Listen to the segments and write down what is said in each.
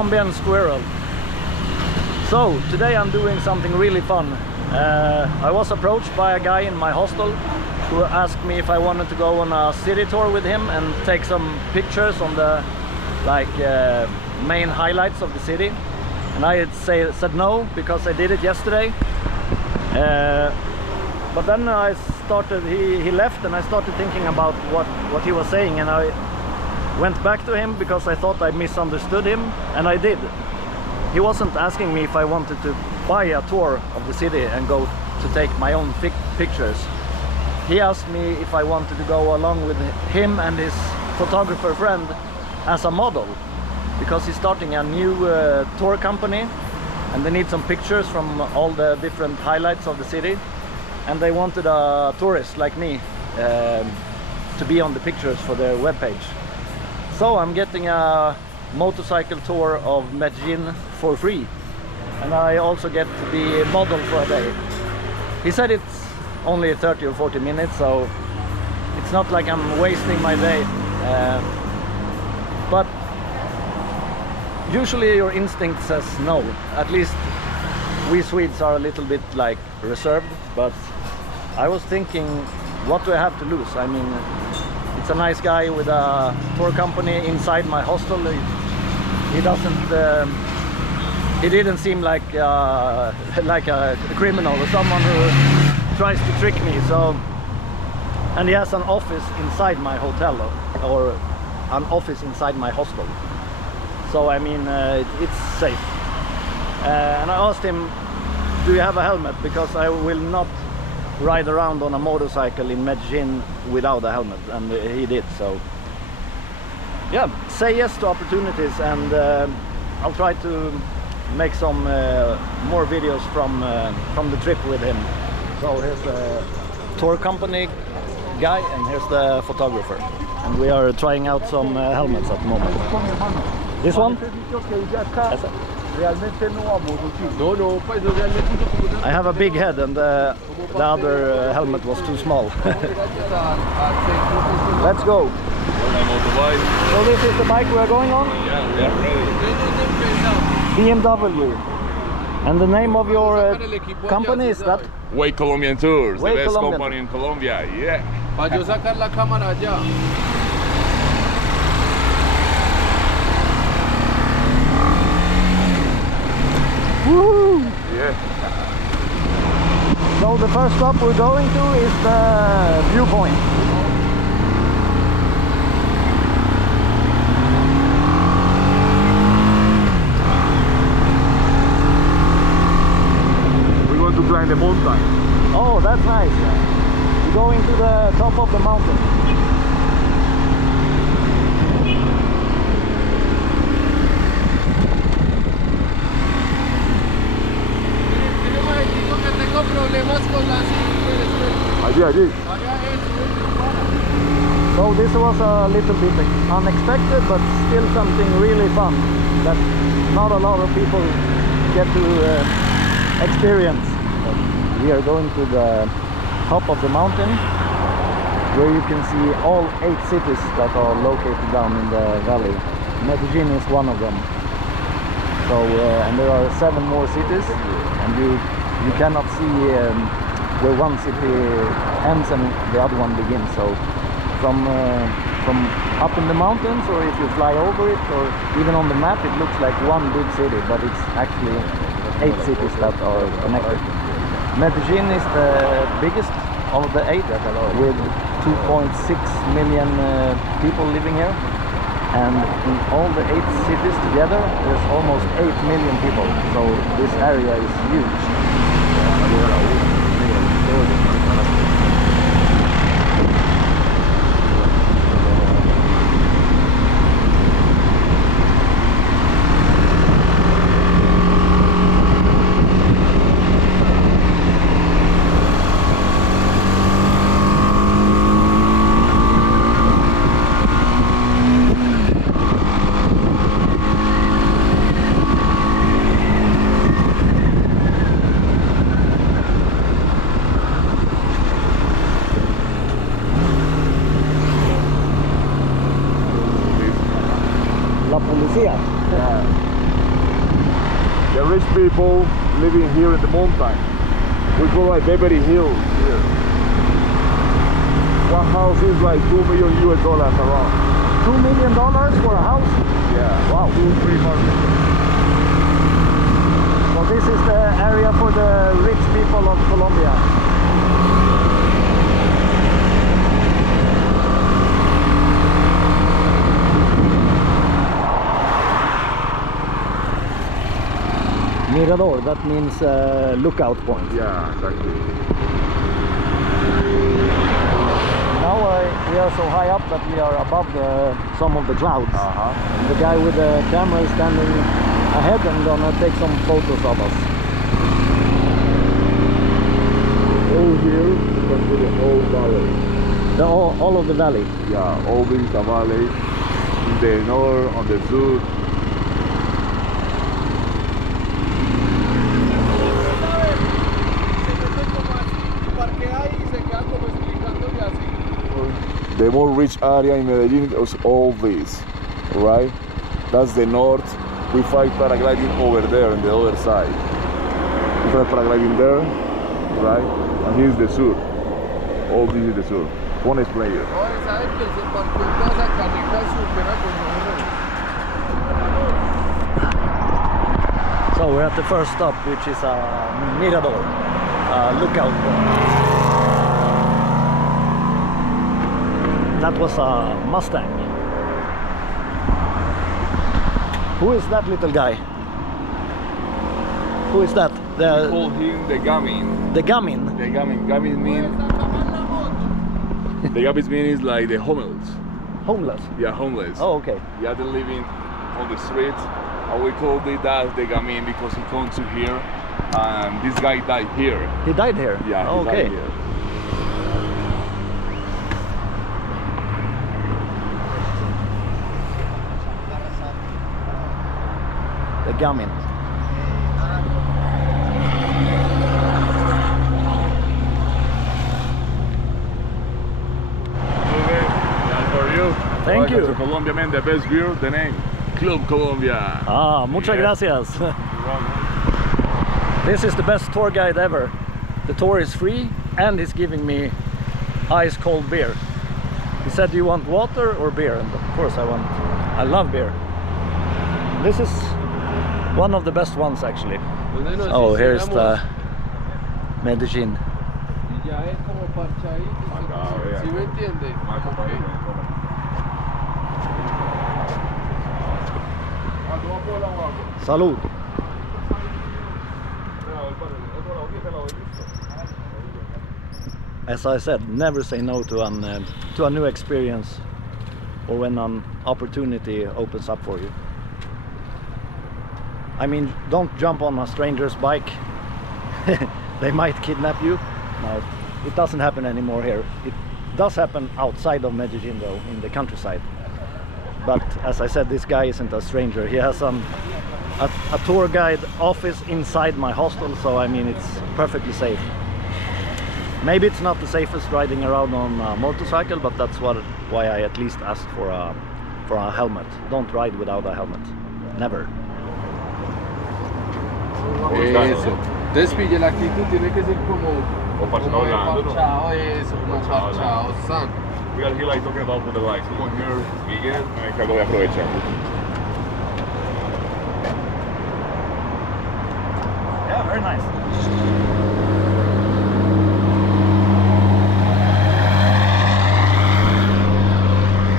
Colombian squirrel. So today I'm doing something really fun. I was approached by a guy in my hostel who asked me if I wanted to go on a city tour with him and take some pictures on the main highlights of the city. And I had said no, because I did it yesterday. But then I started, he left, and I started thinking about what he was saying, and I went back to him because I thought I misunderstood him, and I did. He wasn't asking me if I wanted to buy a tour of the city and go to take my own pictures. He asked me if I wanted to go along with him and his photographer friend as a model, because he's starting a new tour company and they need some pictures from all the different highlights of the city, and they wanted a tourist like me to be on the pictures for their webpage. So I'm getting a motorcycle tour of Medellín for free, and I also get to be model for a day. He said it's only 30 or 40 minutes, so it's not like I'm wasting my day. But usually your instinct says no. At least we Swedes are a little bit like reserved, but I was thinking, what do I have to lose? I mean, it's a nice guy with a tour company inside my hostel. He didn't seem like a criminal or someone who tries to trick me. So, and he has an office inside my hotel, or an office inside my hostel. So I mean, it's safe. And I asked him, do you have a helmet? Because I will not ride around on a motorcycle in Medellín without a helmet, and he did. So yeah, say yes to opportunities, and I'll try to make some more videos from the trip with him. So here's the tour company guy, and here's the photographer, and we are trying out some helmets at the moment. This one? I have a big head, and the other helmet was too small. Let's go. So this is the bike we are going on? Yeah, we are ready. BMW. And the name of your company is that? Way Colombian Tours, Way the best Colombian. company in Colombia, yeah. Para yo sacar la cámara allá. Woohoo! Yeah. So the first stop we're going to is the viewpoint. We want to climb the mountain. Oh, that's nice. We're going to the top of the mountain. Tengo problemas con la Allí. So this was a little bit unexpected, but still something really fun that not a lot of people get to experience. We are going to the top of the mountain, where you can see all 8 cities that are located down in the valley. Medellín is one of them. So and there are 7 more cities, and you cannot see where one city ends and the other one begins. So from up in the mountains, or if you fly over it, or even on the map, it looks like one big city, but it's actually 8 cities that are connected. Medellín is the biggest of the 8, with 2.6 million people living here. And in all the 8 cities together, there's almost 8 million people. So this area is huge. the rich people living here in the mountain. We call like Beverly Hills here. One house is like $2 million around. $2 million for a house? Yeah. Wow. 2-3 million. So this is the area for the rich people of Colombia. Mirador, that means lookout point. Yeah, exactly. Now we are so high up that we are above some of the clouds. The guy with the camera is standing ahead and gonna take some photos of us. All here, you can see the whole valley. All of the valley. Yeah, all this is the valley. In the north, on the south. The more rich area in Medellín is all this, right? That's the north. We fight paragliding over there on the other side. We fight paragliding there, right? And here's the sur. All this is the sur. One player. So we're at the first stop, which is Mirador, lookout point. That was a Mustang. Who is that little guy? Who is that? We call him the gamin. The gamin. The gamin. Gamin means. The gamin means like the homeless. Homeless. Yeah, homeless. Oh, okay. Yeah, they're living on the street. And we call that the gamin because he comes to here. And this guy died here. He died here? Yeah, he okay. died here. The gamin. For you. Thank you. To Colombia, man, the best beer, the name Club Colombia. Ah, muchas gracias. This is the best tour guide ever. The tour is free and he's giving me ice cold beer. He said, do you want water or beer? And of course I love beer. This is one of the best ones actually. Oh, here's the Medellín. Salud. As I said, never say no to a new experience or when an opportunity opens up for you. I mean, don't jump on a stranger's bike. They might kidnap you. No, it doesn't happen anymore here. It does happen outside of Medellín though, in the countryside. But as I said, this guy isn't a stranger. He has a tour guide office inside my hostel, so I mean it's perfectly safe. Maybe it's not the safest riding around on a motorcycle, but that's why I at least asked for a helmet. Don't ride without a helmet. Never. Eso. Entonces pille la actitud, tiene que ser como parchado hablando, ¿no? parchado, eso, como parchado, san. We are here like talking about for the likes. Come on here, Miguel, me encargo de aprovechar. Yeah, very nice.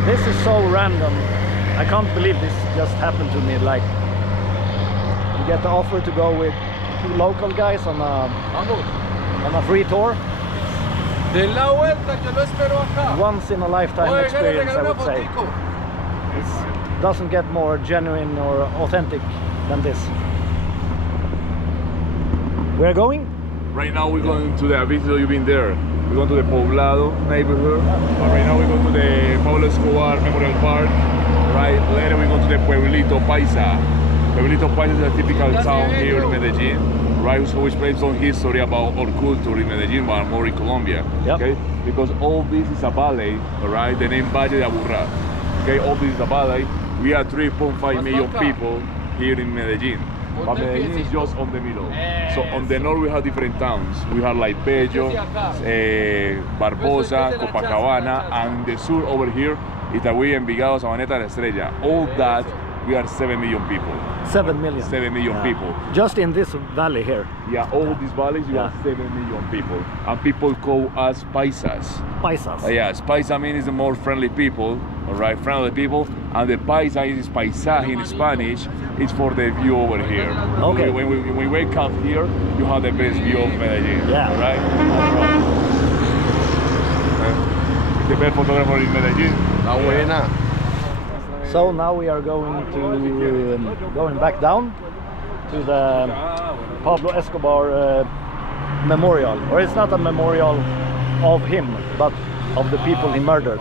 This is so random. I can't believe this just happened to me. Like, you get the offer to go with two local guys on a free tour. Den la vuelta, yo lo espero acá. Once in a lifetime Oye, experience, I regálame would una say. fotico. It doesn't get more genuine or authentic than this. We're going? Right now we're going to the Aviso, you've been there. We're going to the Poblado neighborhood. But right now we go to the Pablo Escobar Memorial Park. Right, later we go to the Pueblito Paisa. Pueblito Paisa is a typical town here in Medellín. Right, so which plays some history about our culture in Medellín, but more in Colombia. Yep. Okay, because all this is a valley, alright, the name Valle de Aburrá. Okay, all this is a valley. We are 3.5 million people here in Medellín. but Medellín is just on the middle. So on the north we have different towns. We have like Bello, Barbosa, Copacabana, and the sur over here, Itagüí, Envigado, Sabaneta, La Estrella. All that, we are 7 million people. 7 million. 7 million people. Just in this valley here. Yeah, all these valleys, you have 7 million people. And people call us paisas. Paisas. Yes, paisa means the more friendly people, all right, friendly people. And the paisa is paisaje in Spanish. It's for the view over here. Okay. When we wake up here, you have the best view of Medellín. Yeah. All right? The best photographer in Medellín. La buena. So now we are going to going back down to the Pablo Escobar memorial, or it's not a memorial of him, but of the people he murdered.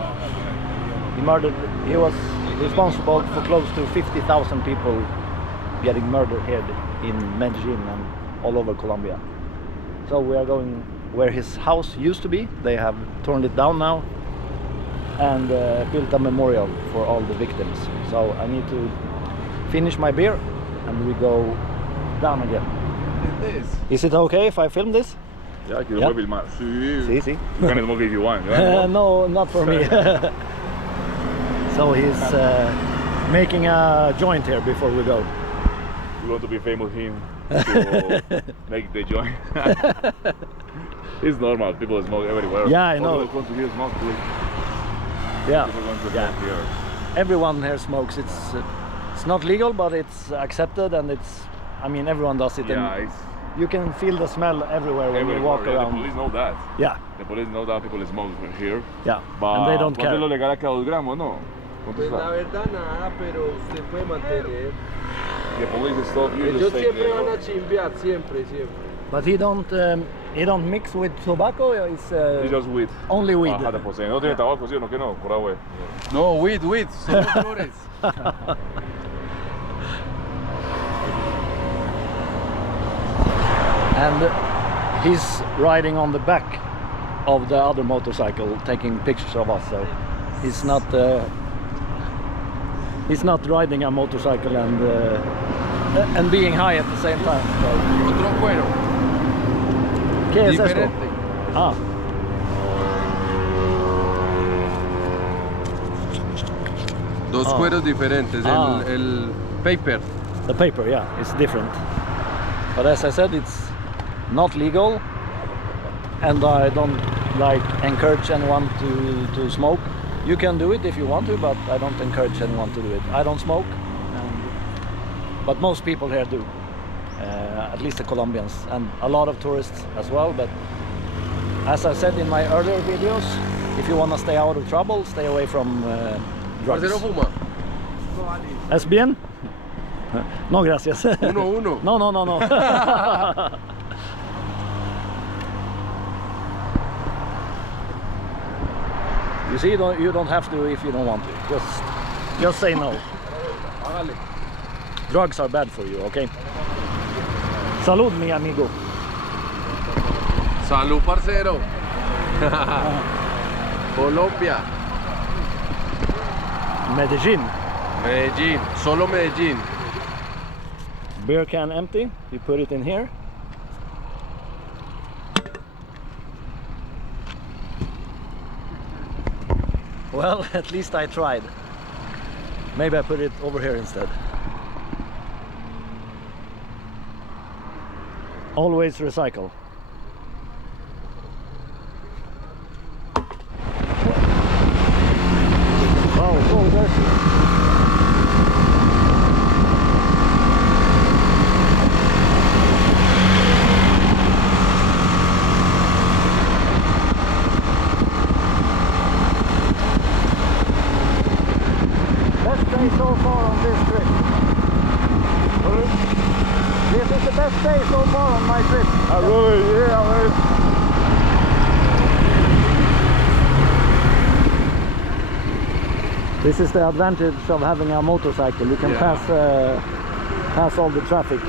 He was responsible for close to 50,000 people getting murdered here in Medellín and all over Colombia. So we are going where his house used to be. They have torn it down now and built a memorial for all the victims. So I need to finish my beer and we go down again. Is it okay if I film this? Yeah, quiero Yeah. filmar. Sí, sí. You can smoke if you want. No, not for me. So he's making a joint here before we go. We want to be famous him to make the joint. It's normal, people smoke everywhere. Yeah, I know. People want to hear smoke too. Yeah, People want to yeah. smoke here. Everyone here smokes. It's not legal, but it's accepted, and I mean, everyone does it. Yeah, And it's you can feel the smell everywhere when you walk yeah, around. The police know that. Yeah, The police know that people smoke here. yeah, But and they don't ¿cuánto es lo care. legal acá? 2 gramos, ¿no? ¿Cuánto Pues la está? verdad nada, pero usted puede mantener. The police stop you. Ellos just siempre take van the- a chimbear, siempre. But he don't mix with tobacco. It's It's just weed. only weed. 100%. No tiene tabaco, ¿sí o no? ¿Qué no? Por agua. No, weed, solo flores. And he's riding on the back of the other motorcycle, taking pictures of us. So he's not riding a motorcycle and being high at the same time. So, Otro cuero. ¿qué es esto? Diferente. Ah, Dos Ah. cueros diferentes. Ah. El paper. the paper, yeah, it's different. But as I said, it's not legal, and I don't like encourage anyone to smoke. You can do it if you want to, but I don't encourage anyone to do it. I don't smoke, but most people here do, at least the Colombians, and a lot of tourists as well. But as I said in my earlier videos, if you want to stay out of trouble, stay away from drugs. Parcero fuma. ¿Es bien? No, gracias. Uno. No. You see, you don't have to if you don't want to. Just say no. Hágale. Drugs are bad for you, okay? Salud, mi amigo. Salud, parcero. Colombia. Medellín. Medellín. Solo Medellín. Beer can empty. You put it in here. Well, at least I tried. Maybe I put it over here instead. Always recycle. Oh, so dirty. Best day so far on this trip. This is the best day so far on my trip. Really? Yeah, This is the advantage of having a motorcycle. You can pass all the traffic.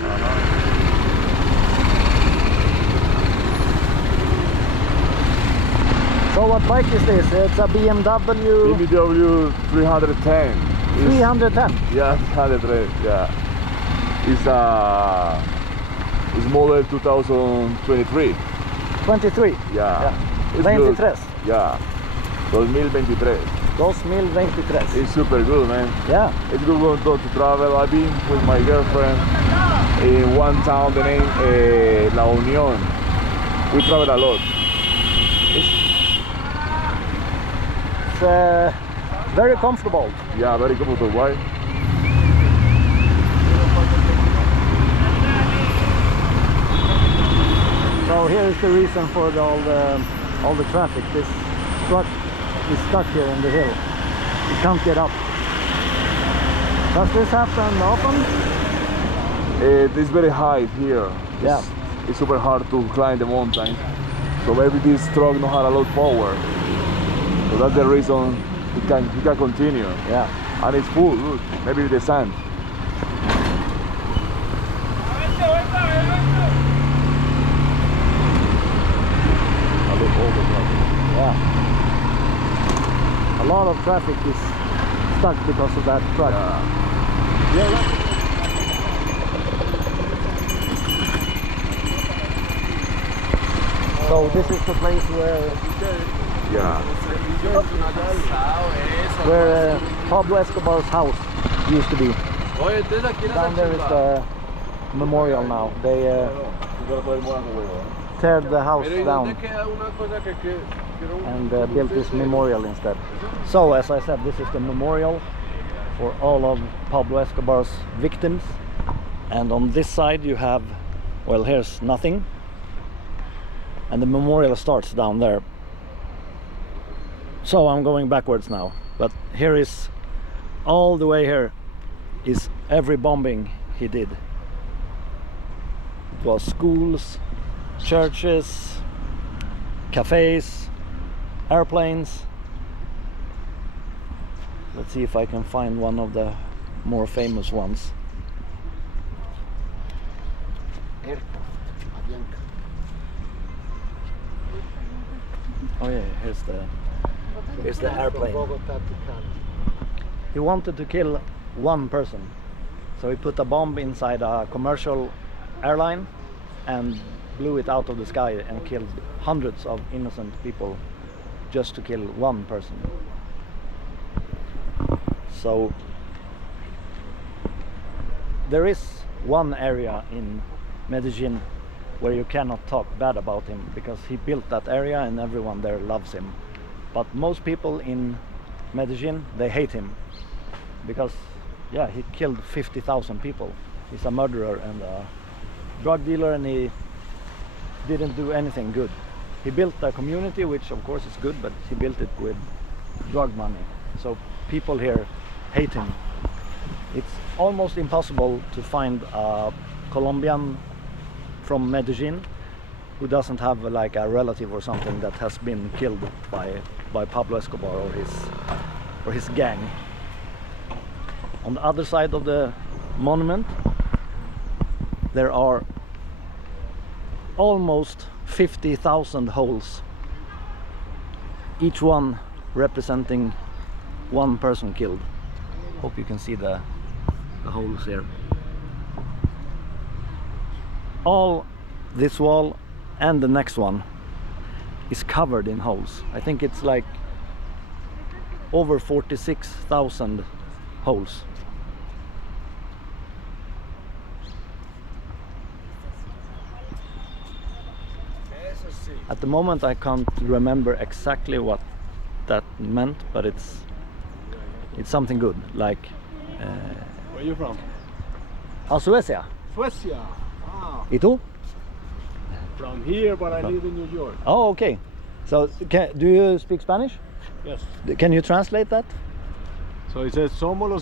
So what bike is this? It's a BMW BMW 310. 310. Yeah, 310. Yeah. It's model 2023. 23. Yeah. It's 23. good. Yeah. 2023. 2023. It's super good, man. Yeah. It's good to travel. I've been with my girlfriend in one town, the name La Unión. We travel a lot. It's very comfortable. Yeah, very comfortable. Why? So here is the reason for all the traffic. This truck is stuck here in the hill. It can't get up. Does this happen often? It's very high here. Yeah. It's super hard to climb the mountain. So maybe this truck don't have a lot of power. So that's the reason it can continue. Yeah. And it's full, look, maybe the sand. Yeah. A lot of traffic is stuck because of that truck. So this is the place where Pablo Escobar's house used to be. Down there is the memorial now. They tear the house down and built this memorial instead. So as I said, this is the memorial for all of Pablo Escobar's victims, and on this side you have, well, here's nothing, and the memorial starts down there. So I'm going backwards now, but here is, all the way here is every bombing he did. It was schools, churches, cafes, airplanes. Let's see if I can find one of the more famous ones. Oh yeah, here's the airplane. He wanted to kill one person, so he put a bomb inside a commercial airline and blew it out of the sky and killed hundreds of innocent people just to kill one person. So there is one area in Medellín where you cannot talk bad about him, because he built that area and everyone there loves him. But most people in Medellín, they hate him because, yeah, he killed 50,000 people. He's a murderer and a drug dealer, and he didn't do anything good. He built a community, which of course is good, but he built it with drug money. So people here hate him. It's almost impossible to find a Colombian from Medellín who doesn't have like a relative or something that has been killed by Pablo Escobar or his gang. On the other side of the monument there are almost 50,000 holes, each one representing one person killed. Hope you can see the holes here. All this wall and the next one is covered in holes. I think it's like over 46,000 holes. At the moment I can't remember exactly what that meant, but it's something good, like Where are you from? Suecia. Suecia. Ah, ¿Y tú? from here, but I live in New York. Oh, okay. So do you speak Spanish? Yes. Can you translate that? So it says, somos lo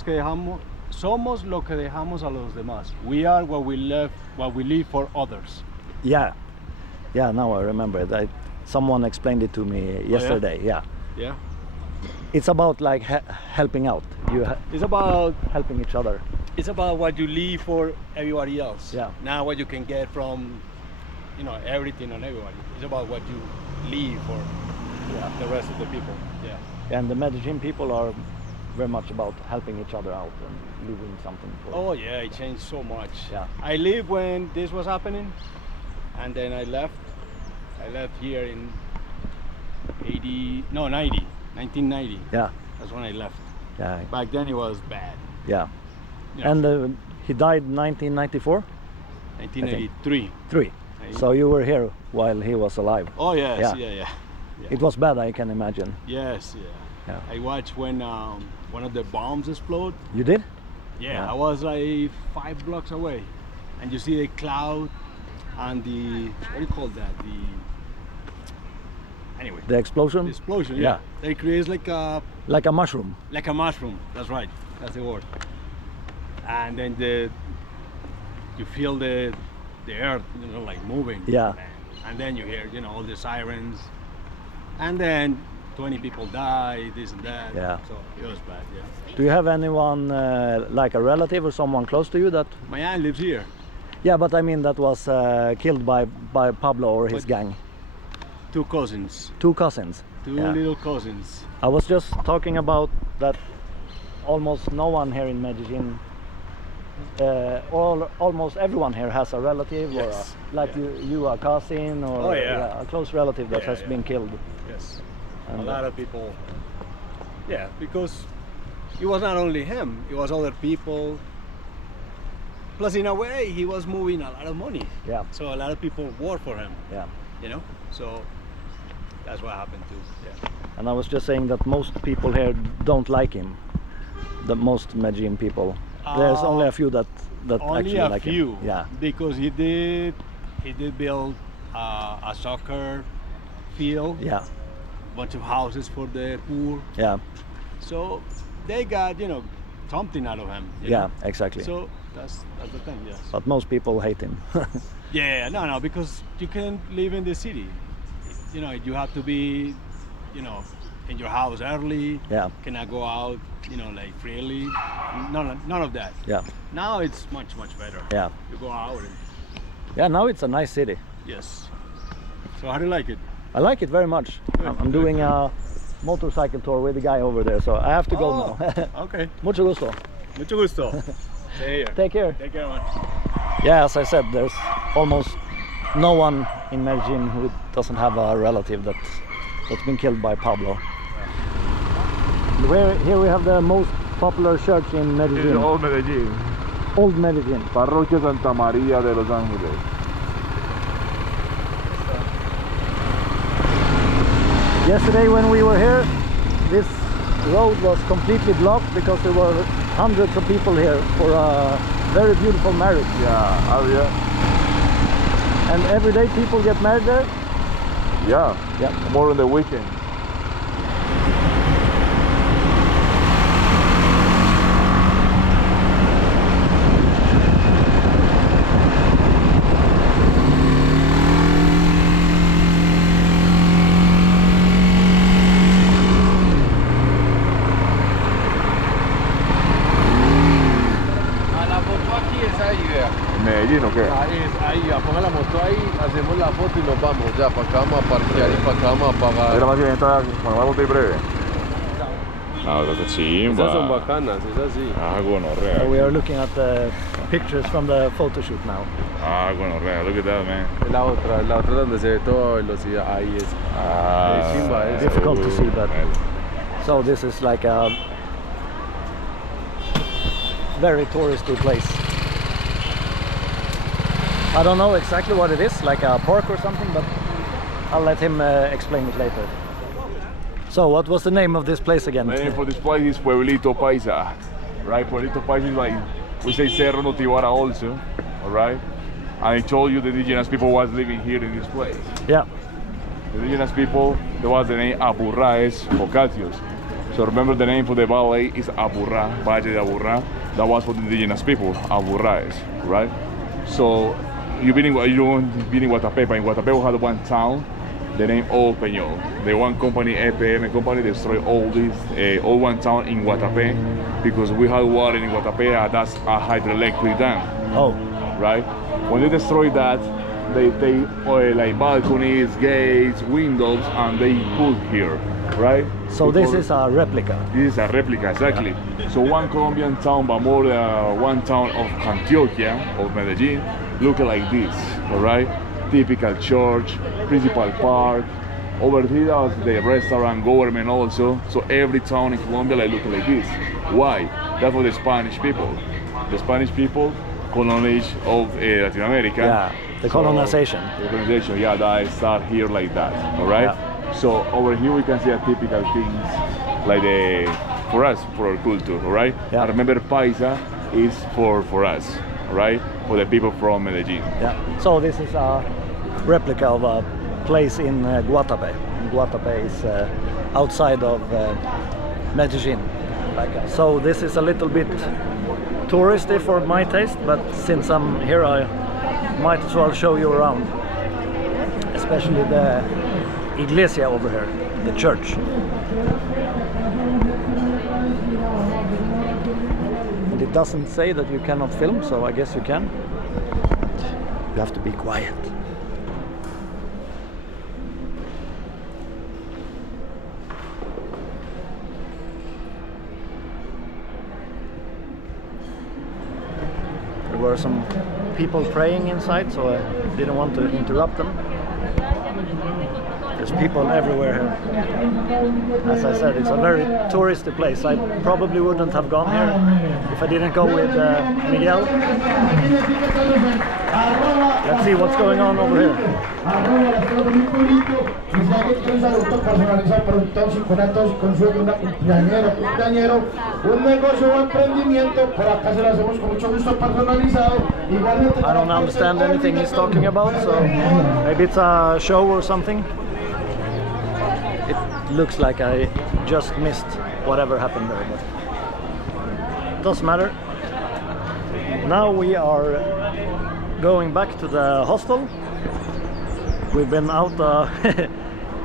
que dejamos a los demás. We are what we live for others. Yeah. Yeah, now I remember that. Someone explained it to me yesterday. Yeah. Yeah. It's about like helping out. It's about helping each other. It's about what you leave for everybody else. Yeah. Not what you can get from, everything and everybody. It's about what you leave for the rest of the people. Yeah. And the Medellín people are very much about helping each other out and leaving something for. Oh yeah, it changed so much. Yeah. I lived when this was happening, and then I left. I left here in 1990. Yeah, That's when I left. yeah, Back then it was bad. yeah. You know, And he died 1994. 1983. 3. So you were here while he was alive. Oh yes, Yeah. yeah. It was bad, I can imagine. Yes, yeah. Yeah. I watched when one of the bombs exploded. You did? Yeah, Yeah. I was like 5 blocks away, and you see the cloud and the what do you call that? Anyway, The explosion? the explosion. Yeah. Yeah, it creates like a Mushroom. mushroom. That's right. That's the word. And then you feel the earth, like moving. Yeah. And then you hear, all the sirens, and then 20 people die, this and that. Yeah. So it was bad. Yeah. Do you have anyone like a relative or someone close to you that? My aunt lives here. Yeah, but I mean that was killed by Pablo or his But- gang. 2 cousins. 2 cousins. Two Yeah. little cousins. I was just talking about that. Almost no one here in Medellin. Almost everyone here has a relative Yes. or like Yeah. you a cousin or Oh, yeah. a close relative that Yeah, has yeah. been killed. Yes. And, A lot of people. Yeah, because it was not only him, it was other people. Plus, in a way, he was moving a lot of money. Yeah, So a lot of people work for him, yeah. So that's what happened too. Yeah. And I was just saying that most people here don't like him. The most Medellin people. There's only a few that Only actually a like few. him. Yeah, Because he did build a soccer field, yeah, bunch of houses for the poor. yeah, So they got, something out of him. you yeah, know? exactly. So that's the thing, yes. But most people hate him. Yeah, no, because you can't live in the city. You have to be, in your house early. Yeah, Cannot go out, like freely. None of that. yeah, Now it's much better. yeah. You go out and Yeah, now it's a nice city. yes. So how do you like it? I like it very much. I'm doing a motorcycle tour with the guy over there, so I have to go now. Okay. Mucho gusto. Mucho gusto. Stay here. Take care. Take care, man. Yeah, as I said, there's almost no one in Medellin who doesn't have a relative that's been killed by Pablo. Here we have the most popular church in Medellin. Old Medellín. Old Medellin. Parroquia Santa María de Los Ángeles. Yesterday when we were here, this road was completely blocked because there were hundreds of people here for a very beautiful marriage. Yeah, yeah. And every day people get married there. Yeah, Yeah. more on the weekend. La foto aquí es ahí, vea. Medellín, ¿o qué? Ahí, ponga la moto ahí, hacemos la foto y nos vamos. Ya, para acá vamos a parquear y para acá vamos a pagar. Era más bien esta, bueno, vamos a ir breve. Ah, that's chimba. Esas son bacanas, es así. Ah, gonorrea. We are looking at the pictures from the photo shoot now. Ah, gonorrea, look at that, man. La otra donde se ve toda velocidad, ahí es. Ah, chimba, es. Difficult to see, but well, so this is like a very touristy place. I don't know exactly what it is, like a park or something, but I'll let him explain it later. So what was the name of this place again? the name for this place is Pueblito Paisa, right? Pueblito Paisa is like, we say Cerro Notibara also, all right? And I told you the indigenous people was living here in this place. Yeah, The indigenous people, there was the name Aburraes Ocasios. So remember the name for the valley is Aburrá, Valle de Aburrá. That was for the indigenous people, Aburraes, right? So you've been in Guatapepa. In Guatapepa we had one town, the name Old Peñol. The one company, EPM company, destroyed all one town in Guatapé because we had water in Guatapé. That's a hydroelectric dam, oh, right? When they destroyed that, they take like balconies, gates, windows, and they put here, right? So this is a replica. This is a replica, exactly. So one Colombian town, but more one town of Antioquia, of Medellin, look like this, all right? Typical church, principal park. Over here was the restaurant, government also. So every town in Colombia like look like this. Why? That's for the Spanish people. The Spanish people, colonized of Latin America. Yeah, the colonization. So, the colonization, yeah, that start here like that, all right? Yeah. So over here we can see a typical things like for us, for our culture, all right? Yeah. And remember, paisa is for us, all right? For the people from Medellin. Yeah. So this is a replica of a place in Guatapé. Guatapé is outside of Medellin. So this is a little bit touristy for my taste, but since I'm here, I might as well show you around, especially the iglesia over here, the church. And it doesn't say that you cannot film, so I guess you can. You have to be quiet. There were some people praying inside, so I didn't want to interrupt them. There's people everywhere here. As I said, it's a very touristy place. I probably wouldn't have gone here if I didn't go with Miguel. Let's see what's going on over here. I don't understand anything he's talking about, so maybe it's a show or something. It looks like I just missed whatever happened there, but it doesn't matter. Now we are going back to the hostel. We've been out,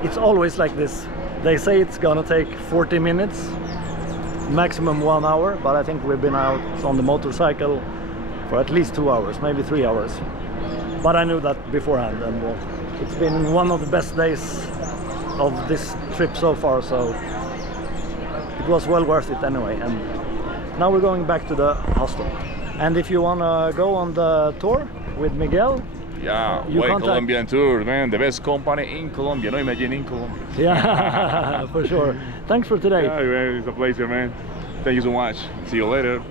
it's always like this. They say it's gonna take 40 minutes, maximum 1 hour, but I think we've been out on the motorcycle for at least 2 hours, maybe 3 hours. But I knew that beforehand, and it's been one of the best days of this trip so far, so it was well worth it anyway. And now we're going back to the hostel. And if you wanna go on the tour with Miguel, Yeah, Way Colombian Tour, man, the best company in Colombia. No, imagine in Colombia. Yeah, for sure. Thanks for today. Yeah, man, it's a pleasure, man. Thank you so much. See you later.